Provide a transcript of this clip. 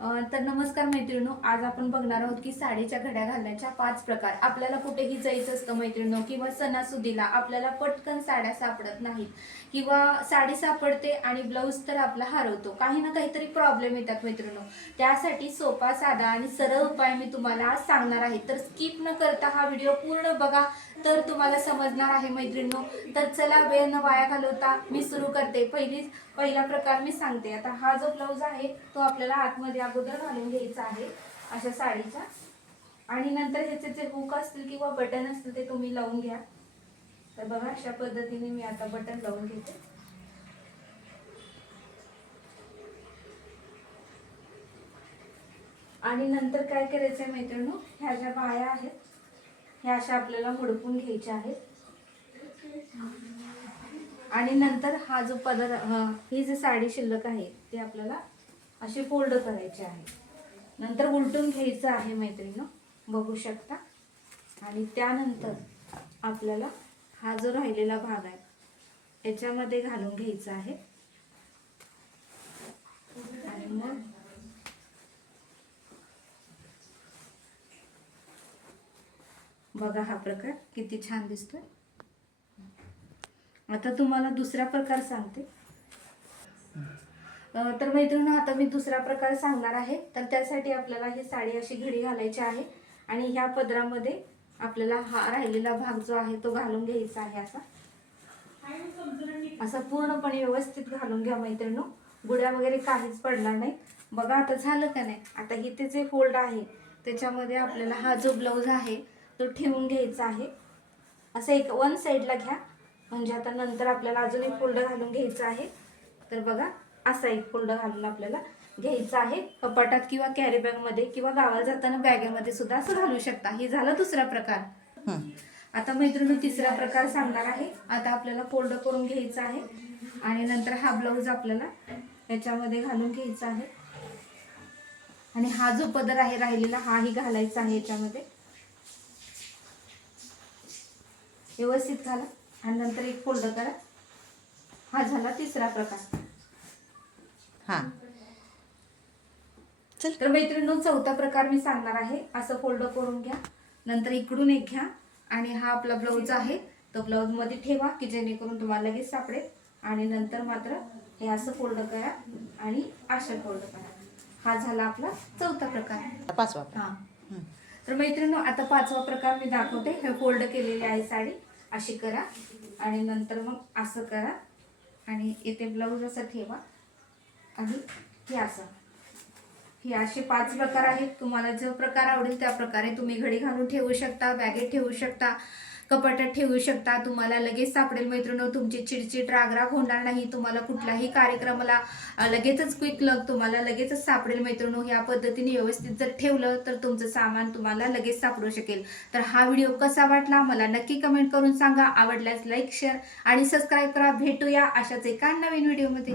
तर नमस्कार मैत्रिणींनो, आज आपण बघणार आहोत की साडीच्या घड्या घालण्याच्या 5 प्रकार। आपल्याला कुठेही जायचं असतं मैत्रिणींनो, किंवा सणासुदीला आपल्याला पटकन साड्या सापडत नाहीत किंवा साडी सापडते आणि ब्लाऊज तर आपला हरवतो, काही ना काहीतरी प्रॉब्लेम येतात मैत्रिणींनो। त्यासाठी सोपा साधा आणि सरळ उपाय मी तुम्हाला आज सांगणार आहे, तर स्किप न करता हा व्हिडिओ पूर्ण बघा, तर तुम्हाला समजणार आहे मैत्रिणींनो। तर चला वेळ न वाया घालवता मी सुरू करते। पहिला प्रकार मी सांगते। आता हा जो ब्लाऊज आहे तो आपल्याला आतमध्ये अगोदर घालून घ्यायचा आहे अशा साडीच्या, आणि नंतर ह्याचे जे हुक असतील किंवा बटन असतील ते तुम्ही लावून घ्या। तर बघा अशा पद्धतीने मी आता बटन लावून घेते। आणि नंतर काय करायचंय मैत्रिणींनो, ह्या ज्या बाया आहेत ह्या अशा आपल्याला मुडपून घ्यायच्या आहेत, आणि नंतर हा जो पदर ही जी साडी शिल्लक आहे ते आपल्याला असे फोल्ड करायचे आहे। नंतर उलटून घ्यायचं आहे मैत्रिणींनो, बघू शकता। आणि त्यानंतर आपल्याला हा जो राहिलेला भाग आहे याच्यामध्ये घालून घ्यायचा आहे, आणि मग बघा हा प्रकार किती छान दिसतोय। आता तुम्हाला दुसरा प्रकार सांगते। तर मैत्रिणींनो, आता मी दुसरा प्रकार सांगणार आहे। तर त्यासाठी आपल्याला ही साडी अशी घडी घालायची आहे, आणि ह्या पदरामध्ये आपल्याला हा राहिलेला भाग जो आहे तो घालून घ्यायचा आहे। असा पूर्णपणे व्यवस्थित घालून घ्या मैत्रिणींनो, गुड्या वगैरे काहीच पडणार नाही। बघा आता झालं का नाही। आता इथे जे फोल्ड आहे त्याच्यामध्ये आपल्याला हा जो ब्लाऊज आहे तो ठेवून घ्यायचा आहे। असं एक वन साईडला घ्या, म्हणजे आता नंतर आपल्याला अजून एक फोल्ड घालून घ्यायचा आहे। तर बघा असा एक फोल्ड घालून आपल्याला घ्यायचा आहे कपाटात किंवा कॅरी बॅग मध्ये किंवा गावाला जाताना बॅगेमध्ये सुद्धा असं घालू शकता। हे झालं दुसरा प्रकार। आता मैत्रिणींनो, तिसरा प्रकार सांगणार आहे। आता आपल्याला फोल्ड करून घ्यायचा आहे, आणि नंतर हा ब्लाऊज आपल्याला याच्यामध्ये घालून घ्यायचा आहे, आणि हा जो पदर आहे राहिलेला हाही घालायचा आहे याच्यामध्ये। व्यवस्थित घाला आणि नंतर एक फोल्ड करा। हा झाला तिसरा प्रकार। तर मैत्रिणींनो, चौथा प्रकार मी सांगणार आहे। असं फोल्ड करून घ्या, नंतर इकडून एक घ्या, आणि हा आपला ब्लाऊज आहे तो ब्लाऊज मध्ये ठेवा की जेणेकरून तुम्हाला लगेच सापडेल, आणि नंतर मात्र हे असं फोल्ड करा आणि असं फोल्ड करा। हा झाला आपला चौथा प्रकार। पाचवा। तर मैत्रिणींनो, आता पाचवा प्रकार मी दाखवते। हे फोल्ड केलेली आहे साडी, अशी करा आणि नंतर मग असं करा, आणि इथे ब्लाऊज असं ठेवा, आणि हे असं। हे असे 5 प्रकार आहेत। तुम्हाला जो प्रकार आवडेल त्या प्रकारे तुम्ही घडी घालून ठेवू शकता, बॅगेत ठेवू शकता, कपाटात ठेवू शकता। तुम्हाला लगेच सापडेल मैत्रिणींनो, तुमची चिडचिड रागराग होणार नाही। तुम्हाला कुठल्याही कार्यक्रमाला लगेचच क्विक लक तुम्हाला लगेचच सापडेल मैत्रिणींनो। या पद्धतीने व्यवस्थित जर ठेवलं तर तुमचं सामान तुम्हाला लगेच सापडू शकेल। तर हा व्हिडिओ कसा वाटला मला नक्की कमेंट करून सांगा। आवडल्यास लाईक, शेअर आणि सबस्क्राईब करा। भेटूया अशाच एका नवीन व्हिडिओमध्ये।